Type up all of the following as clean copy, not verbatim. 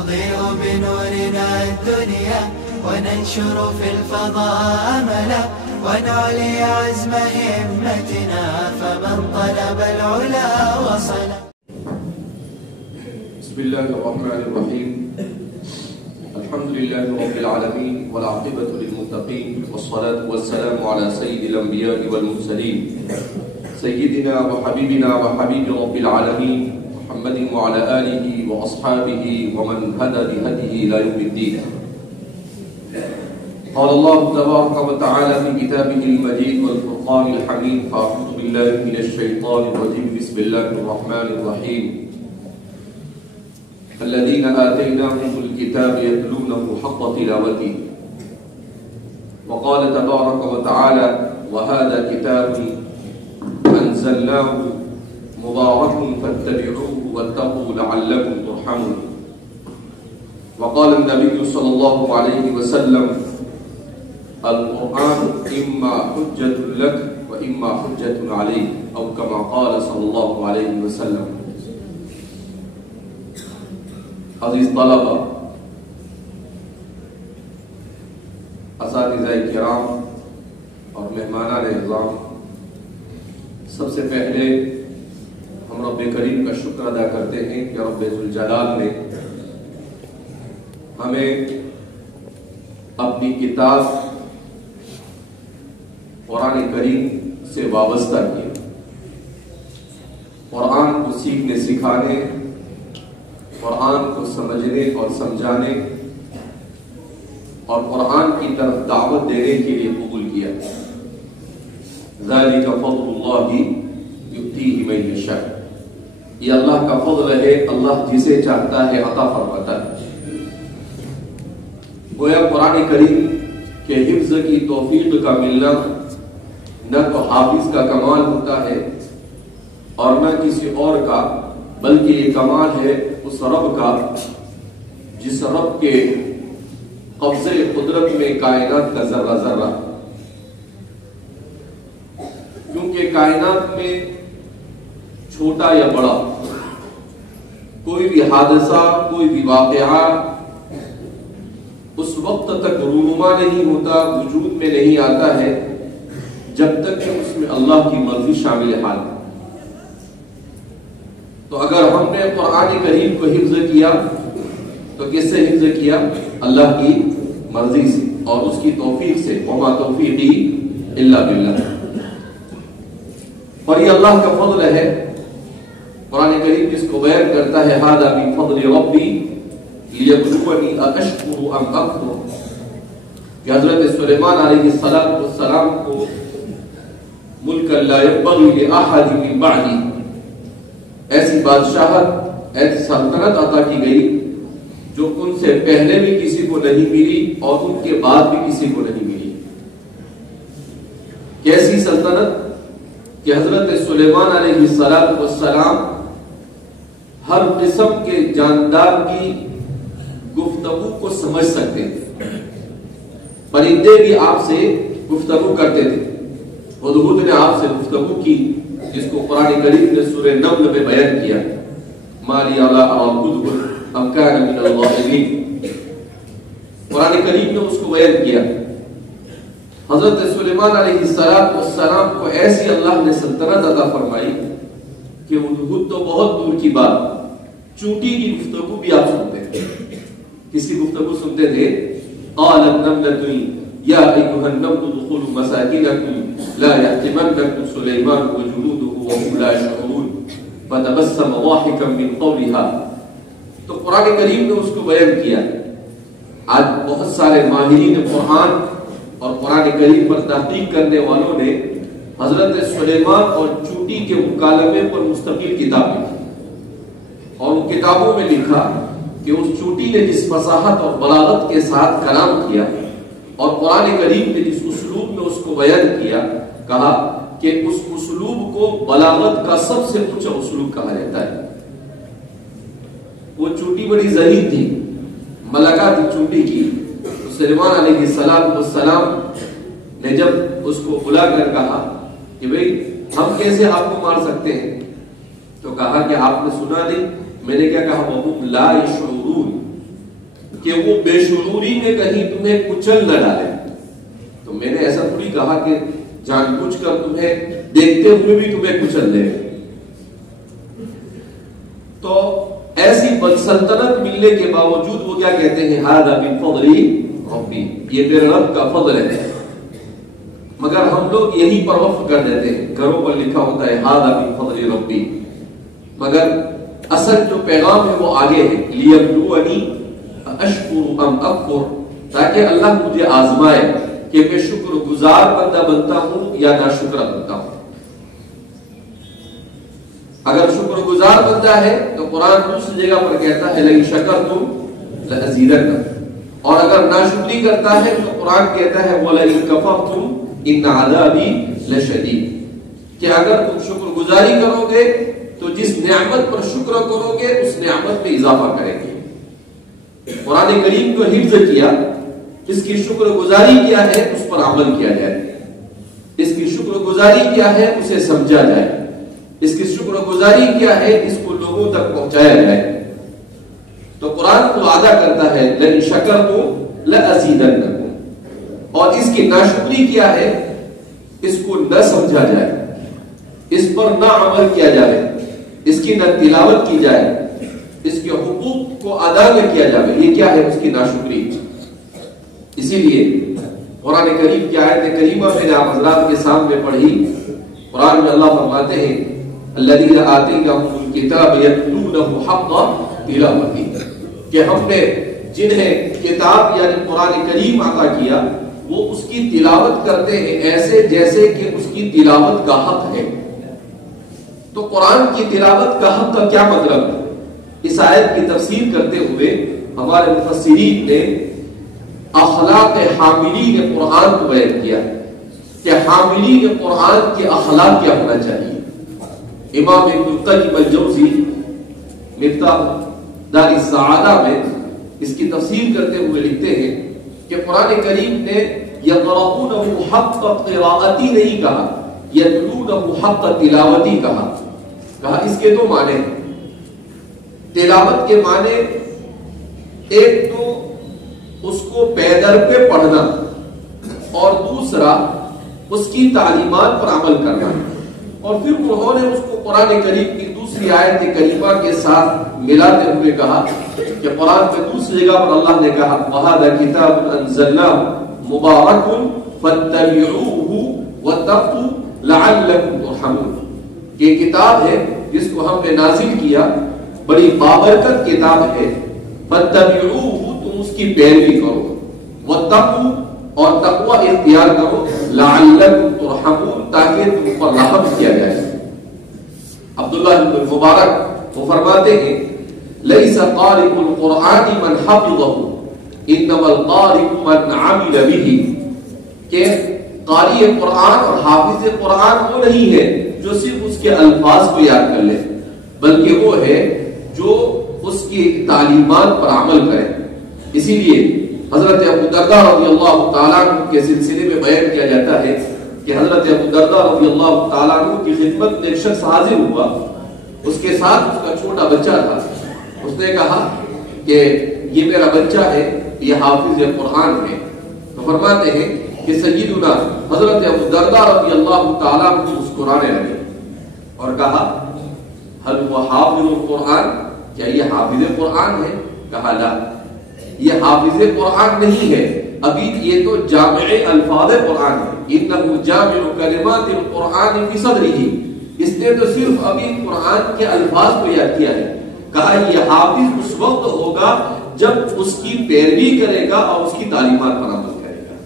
نضيء بنورنا الدنيا وننشر في الفضاء أملا ونعلي عزم همتنا فمن طلب العلا وصل. بسم الله الرحمن الرحيم. الحمد لله رب العالمين والعاقبة للمتقين والصلاة والسلام على سيد الأنبياء والمرسلين سيدنا وحبيبنا وحبيب رب العالمين محمد وعلى آله وأصحابه ومن هدى بهديه إلى يوم الدين. قال الله تبارك وتعالى في كتابه المجيد والفرقان الحميد: فأعوذ بالله من الشيطان الرجيم بسم الله الرحمن الرحيم. الذين آتيناهم الكتاب يتلونه حق تلاوته. وقال تبارك وتعالى: وهذا كتاب أنزلناه مبارك فاتبعوه واتقوا لعلكم ترحمون. وقال النبي صلى الله عليه وسلم: القرآن إما حجة لك وإما حجة عليك، أو كما قال صلى الله عليه وسلم. عزیز طلبہ، اساتذہ کرام اور مہمانان اعزام، سب سے پہلے ہم رب کریم کا شکر ادا کرتے ہیں کہ رب ذوالجلال نے ہمیں اپنی کتاب قرآن کریم سے وابستہ کیا. قرآن کو سیکھنے سکھانے، قرآن کو سمجھنے اور سمجھانے اور قرآن کی طرف دعوت دینے کے لیے قبول کیا. ذالک فضل اللہ یؤتیہ من یشاء. یہ اللہ کا فضل ہے، اللہ جسے چاہتا ہے عطا فرماتا ہے. گویا قرآن کریم کے حفظ کی توفیق کا ملنا نہ تو حافظ کا کمال ہوتا ہے اور نہ کسی اور کا، بلکہ یہ کمال ہے اس رب کا جس رب کے قبضے قدرت میں کائنات کا ذرہ ذرہ. کیونکہ کائنات میں چھوٹا یا بڑا کوئی بھی حادثہ، کوئی بھی واقعہ اس وقت تک رونما نہیں ہوتا، وجود میں نہیں آتا ہے جب تک کہ اس میں اللہ کی مرضی شامل حال ہے. تو اگر ہم نے قرآن کریم کو حفظ کیا تو کس سے حفظ کیا؟ اللہ کی مرضی سے اور اس کی توفیق سے. وما توفیقی الا باللہ. اور یہ اللہ کا فضل ہے. قرآن کریم جس کو بیان کرتا ہے ھذا من فضل ربی لیبلونی ااشکر ام اکفر، کہ حضرت سلیمان علیہ السلام کو ملک لا ينبغي لأحد من بعدی، ایسی بادشاہت، ایسی سلطنت عطا کی گئی جو ان سے پہلے بھی کسی کو نہیں ملی اور ان کے بعد بھی کسی کو نہیں ملی. کیسی سلطنت کہ حضرت سلیمان علیہ السلام ہر قسم کے جاندار کی گفتگو کو سمجھ سکتے تھے. پرندے بھی آپ سے گفتگو کرتے تھے. ہدہد نے آپ سے گفتگو کی جس کو قرآن کریم نے سورہ نمل میں بیان کیا. مالی علی الہدہد ام کان من الغائبین. قرآن کریم نے اس کو بیان کیا. حضرت سلیمان علیہ السلام کو ایسی اللہ نے سلطنت عطا فرمائی کہ ہدہد تو بہت دور کی بات، چونٹی کی گفتگو بھی آپ سنتے تھے. کس کی گفتگو سنتے تھے؟ قالت نملۃ یا ایھا النمل ادخلوا مساکنکم لا یحطمنکم سلیمان وجنودہ وهم لا یشعرون فتبسم ضاحکا من قولها. تو قرآن کریم نے اس کو بیان کیا. آج بہت سارے ماہرین قرآن اور قرآن کریم پر تحقیق کرنے والوں نے حضرت سلیمان اور چونٹی کے مکالمے پر مستقل کتاب لکھی اور ان کتابوں میں لکھا کہ اس چونٹی نے جس فصاحت اور بلاغت کے ساتھ کلام کیا اور قرآن کریم نے جس اسلوب میں اس کو بیان کیا، کہا کہ اس اسلوب کو بلاغت کا سب سے اونچا اسلوب کہا جاتا ہے. وہ چونٹی بڑی ذہین تھی، ملکہ تھی چونٹی کی. سلیمان علیہ السلام نے جب اس کو بلا کر کہا کہ بھئی ہم کیسے آپ کو مار سکتے ہیں، تو کہا کہ آپ نے سنا نہیں، میں نے کیا کہا؟ وَهُمْ لَا يَشْعُرُونَ، کہ وہ بے شعوری میں کہیں تمہیں کچل نہ ڈالے. تو میں نے ایسا تھوڑی کہا کہ جان بوجھ کر تمہیں دیکھتے ہوئے بھی تمہیں کچل دے. تو ایسی سلطنت ملنے کے باوجود وہ کیا کہتے ہیں؟ ھذا من فضل ربی، یہ میرے رب کا فضل ہے. مگر ہم لوگ یہی پر وقف کر دیتے ہیں، گھروں پر لکھا ہوتا ہے ھذا من فضل ربی، مگر اصل جو پیغام ہے وہ آگے ہے، لیبلونی اشکر ام اکفر، تاکہ اللہ مجھے آزمائے کہ میں شکر گزار بندہ بنتا ہوں یا ناشکر بنتا ہوں. اگر شکر گزار بندہ ہے تو قرآن دوسری جگہ پر کہتا ہے لئن شکرتم لأزیدنکم، اور اگر ناشکری کرتا ہے تو قرآن کہتا ہے وَلَئِن كَفَرْتُمْ إِنَّ عَذَابِي لَشَدِيدٌ، کہ اگر تم شکر گزاری کرو گے تو جس نعمت پر شکر کرو گے اس نعمت میں اضافہ کریں گے. قرآن کریم کو حفظ کیا، اس کی شکر گزاری کیا ہے اس پر عمل کیا جائے، اس کی شکر گزاری کیا ہے اسے سمجھا جائے، اس کی شکر گزاری کیا ہے اس کو لوگوں تک پہنچایا جائے. تو قرآن کو وعدہ کرتا ہے لئن شکرتم لأزیدنکم، اور اس کی ناشکری کیا ہے اس کو نہ سمجھا جائے، اس پر نہ عمل کیا جائے، اس کی نہ تلاوت کی جائے، اس کے حقوق کو ادا نہ کیا جائے، یہ کیا ہے؟ اس کی ناشکری. اسی لیے قرآن کریم کی آیت کریمہ میں نے آپ حضرات کے سامنے پڑھی. قرآن میں اللہ فرماتے ہیں الذین آتیناہم الکتاب یتلونہ حق تلاوتہ، کہ ہم نے جنہیں کتاب یعنی قرآن کریم عطا کیا وہ اس کی تلاوت کرتے ہیں ایسے جیسے کہ اس کی تلاوت کا حق ہے. تو قرآن کی تلاوت کا حق کا کیا مطلب ہے؟ اس آیت کی تفسیر کرتے ہوئے ہمارے مفسرین نے اخلاق حاملین قرآن کو بیان کیا کہ حاملین قرآن کے اخلاق کیا ہونا چاہیے. امام ابن القیم الجوزی مفتاح دار السعادہ میں اس کی تفسیر کرتے ہوئے لکھتے ہیں کہ قرآن کریم نے یقرؤونہ حق قراءتی نہیں کہا، یتلونہ حق تلاوتی کہا اس کے دو معنی ہیں. تلاوت کے معنی ایک تو اس کو پیدر پہ پڑھنا اور دوسرا اس کی تعلیمات پر عمل کرنا. اور پھر انہوں نے اس کو قرآن کریم کی دوسری آیت کریمہ کے ساتھ ملاتے ہوئے کہا کہ قرآن میں دوسری جگہ پر اللہ نے کہا وَهَذَا كِتَابٌ أَنزَلْنَاهُ مُبَارَكٌ فَاتَّبِعُوهُ وَاتَّقُوا لَعَلَّكُمْ تُرْحَمُونَ، یہ کتاب ہے جس کو ہم نے نازل کیا، بڑی بابرکت کتاب ہے. فَاتَّبِعُوهُ، تم اس کی پیروی کرو، وَاتَّقُوا، اور تقوی اختیار کرو، لَعَلَّكُمْ تُرْحَمُونَ، تاکہ تم پر رحم کیا جائے. عبداللہ بن مبارک وہ فرماتے ہیں لَيْسَ قَارِئُ الْقُرْآنِ مَنْ حَفِظَهُ إِنَّمَا الْقَارِئُ مَنْ عَمِلَ بِهِ، کہ قاری قرآن اور حافظ قرآن وہ نہیں ہے جو صرف اس کے الفاظ کو یاد کر لے، بلکہ وہ ہے جو اس کی تعلیمات پر عمل کرے. اسی لیے حضرت ابو درداء رضی اللہ تعالیٰ عنہ کے سلسلے میں بیان کیا جاتا ہے کہ حضرت ابو درداء رضی اللہ تعالیٰ عنہ کی خدمت میں ایک شخص حاضر ہوا، اس کے ساتھ اس کا چھوٹا بچہ تھا. اس نے کہا کہ یہ میرا بچہ ہے، یہ حافظ قرآن ہے. تو فرماتے ہیں کہ سیدنا حضرت ابو درداء رضی اللہ تعالیٰ عنہ مسکرانے لگے اور کہا هل هو حافظ القرآن، کیا یہ حافظ قرآن ہے؟ کہا لا، یہ حافظ قرآن نہیں ہے، ابھی یہ تو جامع الفاظ قرآن ہے. انه جامع کلمات القرآن فی صدرہ، اس نے تو صرف ابھی قرآن کے الفاظ کو یاد کیا ہے. کہا یہ حافظ اس وقت ہوگا جب اس کی پیروی کرے گا اور اس کی تعلیمات پر عمل کرے گا.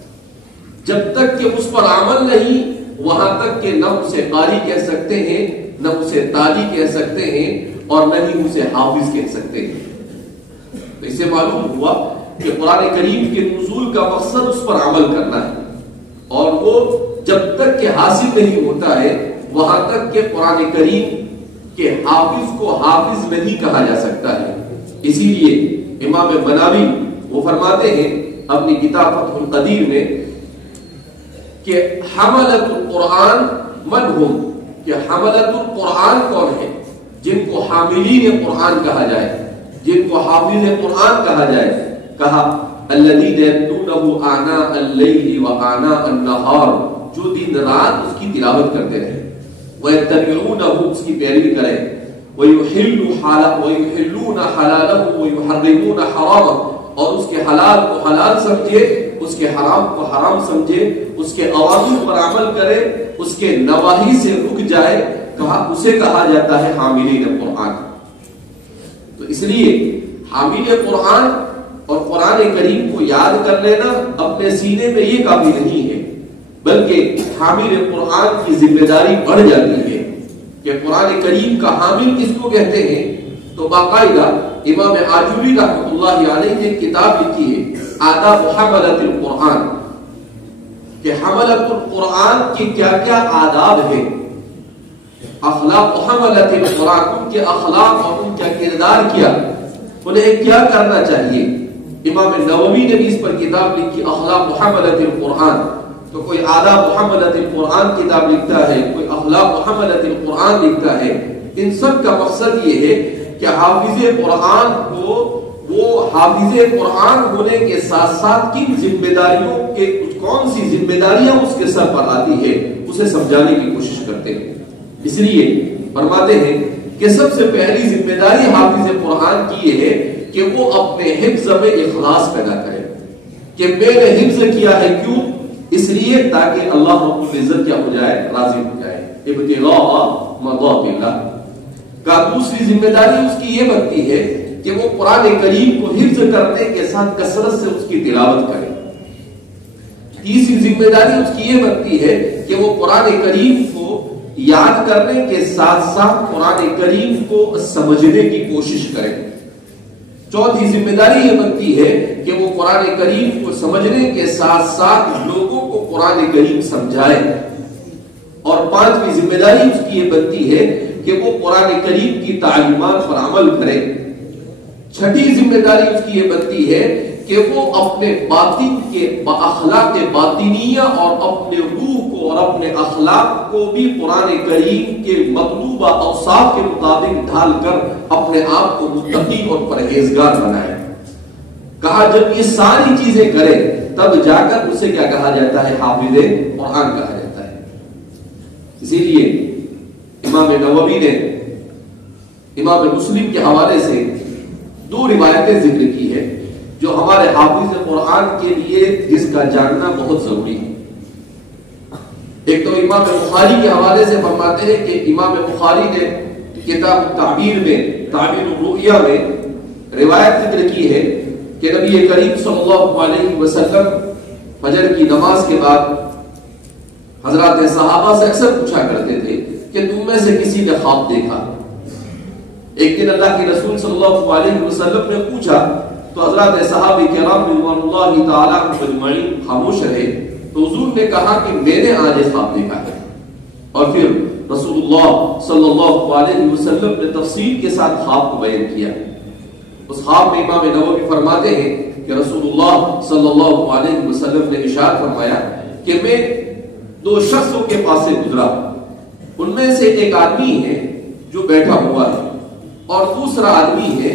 جب تک کہ اس پر عمل نہیں، وہاں تک کہ نہ اسے قاری کہہ سکتے ہیں، نہ اسے تالی کہہ سکتے ہیں، اور نہ ہی اسے حافظ کہہ سکتے ہیں. تو اسے معلوم ہوا کہ قرآن کریم کے نزول کا مقصد اس پر عمل کرنا ہے، اور وہ جب تک کہ حاصل نہیں ہوتا ہے وہاں تک کہ قرآن کریم کے حافظ کو حافظ نہیں کہا جا سکتا ہے. اسی لیے امام مناوی وہ فرماتے ہیں اپنی کتاب فتح القدیر میں کہ حملۃ القرآن من ہم، کہ حملۃ القرآن کون ہے؟ جن کو حاملین قرآن کہا جائے، جن کو حافظ قرآن کہا جائے، کہا الذین یتلونہ آناء اللیل وآناء النہار، جو دن رات اس کی تلاوت کرتے رہے، ویتبعونہ اس کی پیروی کریں، وَيُحِلُّونَ حَلَالَهُ وَيُحَرِّمُونَ حَرَامَهُ، اور اس کے حلال کو حلال سمجھے، اس کے حرام کو حرام سمجھے، اس کے اوامر پر عمل کرے، اس کے نواہی سے رک جائے، اسے کہا جاتا ہے حاملین قرآن۔ تو اس لیے حامل قرآن اور قرآن کریم کو یاد کر لینا اپنے سینے میں یہ کافی نہیں ہے، بلکہ حامل قرآن کی ذمہ داری بڑھ جاتی ہے کہ قرآن کریم کا حامل کس کو کہتے ہیں۔ تو باقاعدہ امام آجوری رحمۃ اللہ علیہ نے کتاب لکھی ہے آداب حملۃ القرآن، کہ حملۃ القرآن کے کیا کیا آداب ہیں، اخلاق حملۃ القرآن، ان کے اخلاق اور ان کا کردار کیا، انہیں کیا کرنا چاہیے۔ امام نووی نے بھی اس پر کتاب لکھی اخلاق حملۃ القرآن۔ تو کوئی آداب حملۃ القرآن کتاب لکھتا ہے، کوئی اخلاق حملۃ القرآن لکھتا ہے۔ ان سب کا مقصد یہ ہے کہ حافظ قرآن کو وہ حافظ قرآن ہونے کے ساتھ ساتھ کن ذمہ داریوں کے کون سی ذمہ داریاں اس کے سر پر آتی ہے اسے سمجھانے کی کوشش کرتے ہیں۔ اس لیے فرماتے ہیں کہ سب سے پہلی ذمہ داری حافظ قرآن کی یہ ہے کہ وہ اپنے حفظ میں اخلاص پیدا کرے، کہ میں نے حفظ کیا ہے کیوں؟ اس لیے تاکہ اللہ رب العزت کیا ہو جائے، راضی ہو جائے، ابتغاء مرضات اللہ۔ کا دوسری ذمہ داری اس کی یہ بنتی ہے کہ وہ قرآن کریم کو حفظ کرنے کے ساتھ کثرت سے اس کی تلاوت کرے۔ تیسری ذمہ داری اس کی یہ بنتی ہے کہ وہ قرآن کریم کو یاد کرنے کے ساتھ ساتھ قرآن کریم کو سمجھنے کی کوشش کرے۔ چوتھی ذمہ داری یہ بنتی ہے کہ وہ قرآن کریم کو سمجھنے کے ساتھ ساتھ لوگوں کو قرآن کریم سمجھائے۔ اور پانچویں ذمہ داری اس کی یہ بنتی ہے کہ وہ قرآن کریم کی تعلیمات پر عمل کرے۔ چھٹی ذمہ داری اس کی یہ بنتی ہے کہ وہ اپنے باطن کے اخلاق باطنیہ اور اپنے روح کو اور اپنے اخلاق کو بھی قرآن کریم کے مطلوبہ اوصاف کے مطابق ڈھال کر اپنے آپ کو متقی اور پرہیزگار بنائے۔ کہا جب یہ ساری چیزیں کرے تب جا کر اسے کیا کہا جاتا ہے، حافظ قرآن کہا جاتا ہے۔ اسی لیے امام نووی نے امام مسلم کے حوالے سے دو روایتیں ذکر کی ہے جو ہمارے حافظ قرآن کے لیے جس کا جاننا بہت ضروری ہے۔ ایک تو امام بخاری کے حوالے سے فرماتے ہیں کہ امام بخاری نے کتاب التعبیر میں تعبیر الرؤیا میں روایت ذکر کی ہے کہ نبی کریم صلی اللہ علیہ وسلم فجر کی نماز کے بعد حضرات صحابہ سے اکثر پوچھا کرتے تھے کہ تم میں سے کسی نے خواب دیکھا؟ ایک دن اللہ کے رسول صلی اللہ علیہ وسلم نے پوچھا تو حضرات صحابہ کرام رضوان اللہ تعالیٰ اجمعین خاموش رہے، تو حضور نے کہا کہ میں نے آج خواب دیکھا ہے، اور پھر رسول اللہ صلی اللہ علیہ وسلم نے تفصیل کے ساتھ خواب کو بیان کیا۔ اس خواب میں امام نووی فرماتے ہیں کہ رسول اللہ صلی اللہ علیہ وسلم نے ارشاد فرمایا کہ میں دو شخصوں کے پاس سے گزرا، ان میں سے ایک آدمی ہے جو بیٹھا ہوا ہے اور دوسرا آدمی ہے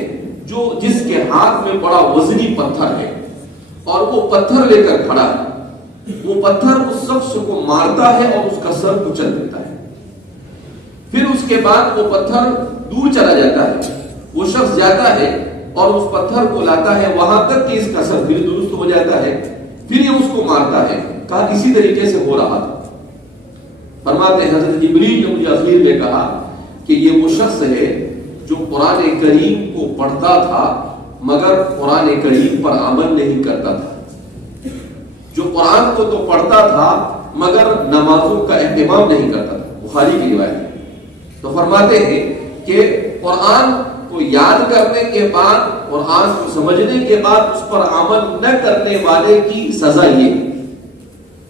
جو جس کے ہاتھ میں بڑا وزنی پتھر ہے اور وہ پتھر لے کر کھڑا ہے۔ وہ پتھر اس شخص کو مارتا ہے اور اس کا سر کچل دیتا ہے، پھر اس کے بعد وہ پتھر دور چلا جاتا ہے، وہ شخص جاتا ہے اور اس پتھر کو لاتا ہے وہاں تک کہ اس کا سر پھر درست ہو جاتا ہے، پھر یہ اس کو مارتا ہے۔ کہا اسی طریقے سے ہو رہا تھا۔ فرماتے ہیں حضرت جبریل نے مجھے اخیر میں کہا کہ یہ وہ شخص ہے جو قرآن کریم کو پڑھتا تھا مگر قرآن کریم پر عمل نہیں کرتا تھا، جو قرآن کو تو پڑھتا تھا مگر نمازوں کا اہتمام نہیں کرتا تھا۔ بخاری کی روایت ہے۔ تو فرماتے ہیں کہ قرآن کو یاد کرنے کے بعد، قرآن کو سمجھنے کے بعد اس پر عمل نہ کرنے والے کی سزا یہ۔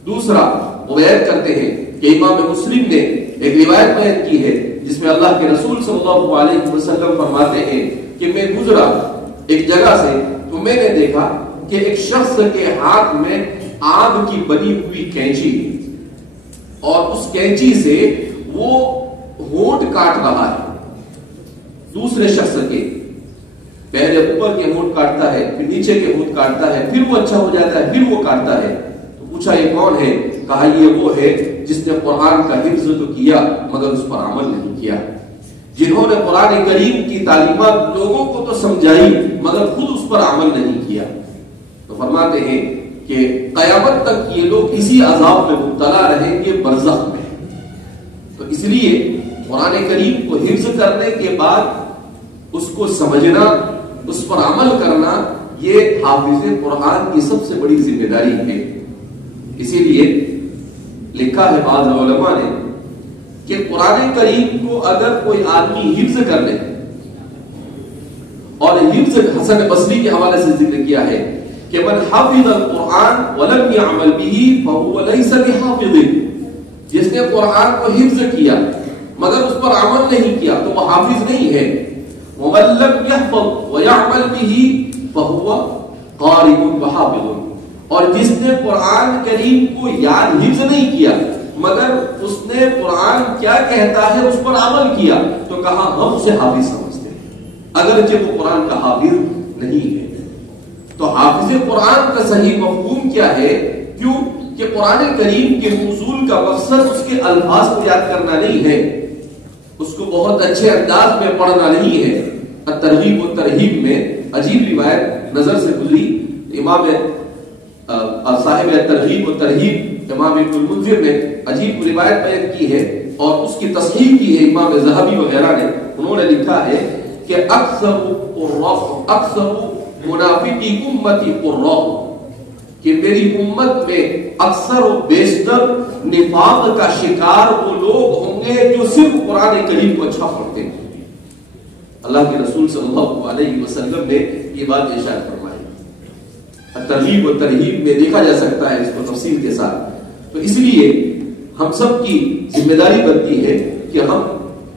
دوسرا وہ بیان کرتے ہیں کہ امام مسلم نے ایک روایت بیان کی ہے جس میں اللہ کے رسول صلی اللہ علیہ وسلم فرماتے ہیں کہ میں گزرا ایک جگہ سے تو میں نے دیکھا کہ ایک شخص کے ہاتھ میں آگ کی بنی ہوئی کینچی اور اس کینچی سے وہ ہونٹ کاٹ رہا ہے دوسرے شخص کے۔ پہلے اوپر کے ہونٹ کاٹتا ہے، پھر نیچے کے ہونٹ کاٹتا ہے، پھر وہ اچھا ہو جاتا ہے، پھر وہ کاٹتا ہے. تو پوچھا یہ کون ہے؟ کہا یہ وہ ہے جس نے قرآن کا حفظ تو کیا مگر اس پر عمل نہیں کیا، جنہوں نے قرآن کریم کی تعلیمات لوگوں کو تو سمجھائی مگر خود اس پر عمل نہیں کیا. تو فرماتے ہیں کہ قیامت تک یہ لوگ اسی عذاب میں مبتلا رہیں گے برزخ میں. تو اس لیے قرآن کریم کو حفظ کرنے کے بعد اس کو سمجھنا، اس پر عمل کرنا، یہ حافظ قرآن کی سب سے بڑی ذمہ داری ہے. اسی لیے لکھا ہے بعض علماء نے کہ قرآن کریم کو اگر کوئی آدمی حفظ کر لے، اور حفظ حسن بصری کے حوالے سے ذکر کیا ہے کہ من حفظ القرآن ولم يعمل به فهو ليس بحافظ، جس نے قرآن کو حفظ کیا مگر اس پر عمل نہیں کیا تو وہ حافظ نہیں ہے. ومن لم يحفظ ويعمل به فهو قارئ وحافظ، اور جس نے قرآن کریم کو یاد حفظ نہیں کیا مگر اس نے قرآن کیا کہتا ہے اس پر عمل کیا تو کہا ہم اسے حافظ سمجھتے ہیں اگرچہ وہ قرآن کا حافظ نہیں ہے. تو حافظ قرآن کا صحیح مفہوم کیا ہے؟ کیوں کہ قرآن کریم کے اصول کا مقصد اس کے الفاظ کو یاد کرنا نہیں ہے، اس کو بہت اچھے انداز میں پڑھنا نہیں ہے. ترغیب و ترہیب میں عجیب روایت نظر سے گزری، امام صاحب ترغیب و ترہیب امام ابن المنذر نے عجیب روایت بیان کی ہے اور اس کی تصحیح کی ہے امام ذہبی وغیرہ نے. انہوں نے لکھا ہے کہ اکثر منافقی امتی قراء، کہ میری امت میں اکثر و بیشتر نفاق کا شکار وہ لوگ ہوں گے جو صرف قرآن کریم کو اچھا پڑھتے ہیں. اللہ کے رسول صلی اللہ علیہ وسلم نے یہ بات ارشاد فرمائی. ترغیب و ترہیب میں دیکھا جا سکتا ہے اس کو تفصیل کے ساتھ. تو اس لیے ہم سب کی ذمہ داری بنتی ہے کہ ہم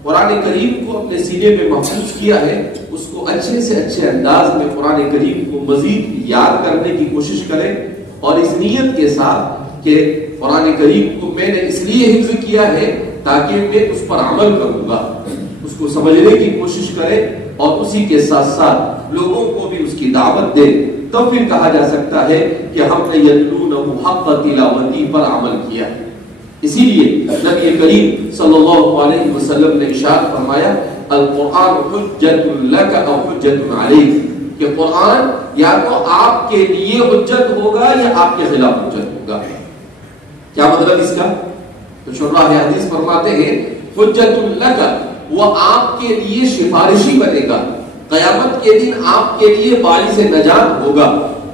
قرآن کریم کو اپنے سینے میں محفوظ کیا ہے اس کو اچھے سے اچھے انداز میں قرآن کریم کو مزید یاد کرنے کی کوشش کریں، اور اس نیت کے ساتھ کہ قرآن کریم کو میں نے اس لیے حفظ کیا ہے تاکہ میں اس پر عمل کروں گا، اس کو سمجھنے کی کوشش کریں اور اسی کے ساتھ ساتھ لوگوں کو بھی اس کی دعوت دیں. تب پھر کہا جا سکتا ہے کہ ہم نے یتلونہ حق تلاوتی پر عمل کیا. اسی لیے نبی کریم صلی اللہ علیہ وسلم نے ارشاد فرمایا القرآن حجت لک او حجت علیک، کہ قرآن یا تو آپ کے لیے حجت ہوگا یا آپ کے خلاف حجت ہوگا. کیا مطلب اس کا؟ تو شراح حدیث فرماتے ہیں حجت لک، وہ آپ کے لیے سفارشی بنے گا، قیامت کے دن آپ کے لیے باعث نجات ہوگا.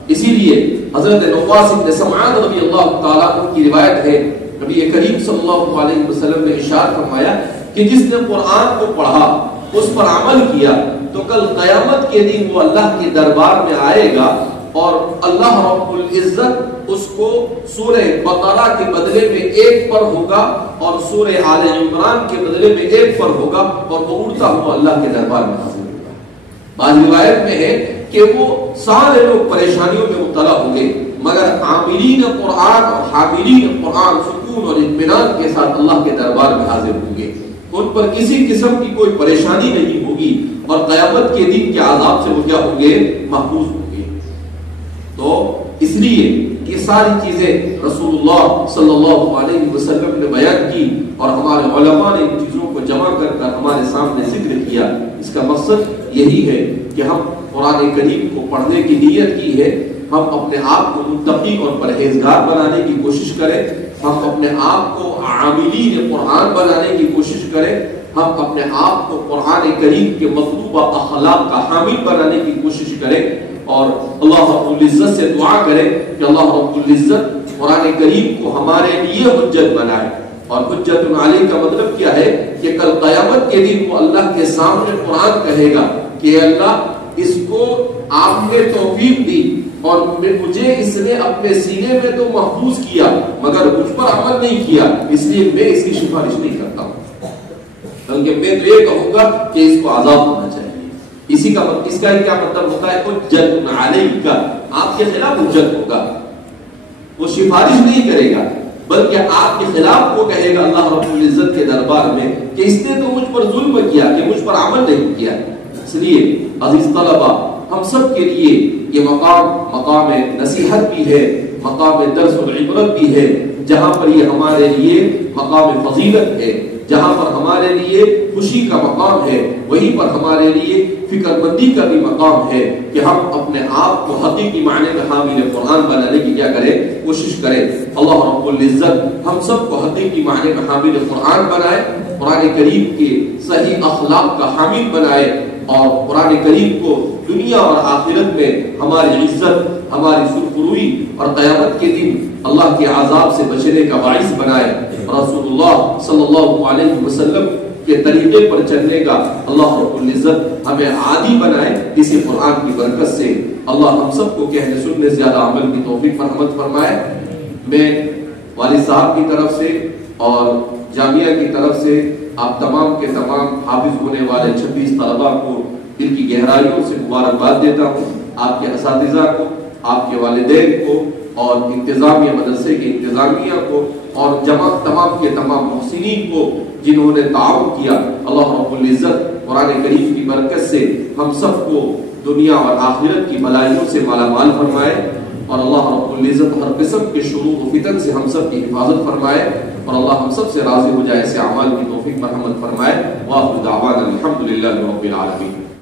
اسی لیے حضرت نواس بن سمعان رضی اللہ تعالیٰ عنہ کی روایت ہے نبی کریم صلی اللہ علیہ وسلم نے ارشاد فرمایا کہ جس نے قرآن کو پڑھا اس پر عمل کیا تو کل قیامت کے دن وہ اللہ کے دربار میں آئے گا اور اللہ رب العزت اس کو سورہ بقرہ کے بدلے میں 1 پر ہوگا اور سورہ آل عمران کے بدلے میں 1 پر ہوگا اور وہ اڑتا ہوا اللہ کے دربار میں حاضر ہوگا. بعض روایت میں ہے کہ وہ سارے لوگ پریشانیوں میں مبتلا ہوں گے مگر عاملین قرآن اور حاملین قرآن سکون اور اطمینان کے ساتھ اللہ کے دربار میں حاضر ہوں گے. ان پر کسی قسم کی کوئی پریشانی نہیں ہوگی اور قیامت کے دن کے عذاب سے وہ کیا ہوں گے؟ محفوظ ہوں گے. تو اس لیے یہ ساری چیزیں رسول اللہ صلی اللہ علیہ وسلم نے بیان کی اور ہمارے علماء نے ان چیزوں کو جمع کر کر ہمارے سامنے ذکر کیا. اس کا مقصد یہی ہے کہ ہم قرآن کریم کو پڑھنے کی نیت کی ہے، ہم اپنے آپ کو متقی اور پرہیزگار بنانے کی کوشش کریں، ہم اپنے آپ کو عاملین قرآن بنانے کی کوشش کریں، ہم اپنے آپ کو قرآن کریم کے مطلوبہ اخلاق کا حامل بنانے کی کوشش کریں اور اللہ رب العزت سے دعا کریں کہ اللہ رب العزت قرآن کریم کو ہمارے لیے حجت بنائے. اور حجت علی کا مطلب کیا ہے کہ کل قیامت کے دن وہ اللہ کے سامنے قرآن کہے گا کہ اللہ اس کو آپ نے توفیق دی اور مجھے اس نے اپنے سینے میں تو محفوظ کیا مگر مجھ پر عمل نہیں کیا، اس لیے میں اس کی سفارش نہیں کرتا ہوں، بلکہ میں تو یہ کہوں گا کہ اس کو عذاب ہونا چاہیے. اس کا کیا مطلب ہوتا ہے؟ حجت علیک کا، آپ کے خلاف حجت ہوگا، وہ سفارش نہیں کرے گا بلکہ آپ کے خلاف وہ کہے گا اللہ رب العزت کے دربار میں کہ اس نے تو مجھ پر ظلم کیا کہ مجھ پر عمل نہیں کیا. اس لیے عزیز طلبہ ہم سب کے لیے یہ مقام نصیحت بھی ہے، مقام درس و عبرت بھی ہے، جہاں پر یہ ہمارے لیے مقام فضیلت ہے، جہاں پر ہمارے لیے خوشی کا مقام ہے، وہیں پر ہمارے لیے فکر مندی کا بھی مقام ہے کہ ہم اپنے آپ کو حقیقی معنی میں حامل قرآن بنانے کی کیا کریں، کوشش کریں۔ اللہ رب العزت ہم سب کو حقیقی معنی میں حامل قرآن بنائے، قرآن کریم کے صحیح اخلاق کا حامل بنائے، اور قرآن کریم کو دنیا اور آخرت میں ہماری عزت، ہماری سرخروئی اور قیامت کے دن اللہ کے عذاب سے بچنے کا باعث بنائے۔ رسول اللہ صلی اللہ علیہ وسلم کے طریقے پر چلنے کا اللہ رب العزت ہمیں عادی بنائے، اسی قرآن کی برکت سے اللہ ہم سب کو کہنے سننے زیادہ عمل کی توفیق مرحمت فرمائے۔ میں والد صاحب کی طرف سے اور جامعہ کی طرف سے آپ تمام کے تمام حافظ ہونے والے 26 طلباء کو دل کی گہرائیوں سے مبارکباد دیتا ہوں، آپ کے اساتذہ کو، آپ کے والدین کو، اور انتظامیہ مدرسے کے انتظامیہ کو، اور جماعت تمام کے تمام محسنین کو جنہوں نے تعاون کیا۔ اللہ رب العزت قرآن کریم کی برکت سے ہم سب کو دنیا اور آخرت کی بلائیوں سے مالا مال فرمائے، اور اللہ رب العزت ہر قسم کے شرور و فتن سے ہم سب کی حفاظت فرمائے، اور اللہ ہم سب سے راضی ہو جائے، ایسے اعمال کی توفیق مرحمت فرمائے۔ وآخر دعوانا الحمدللہ رب العالمین۔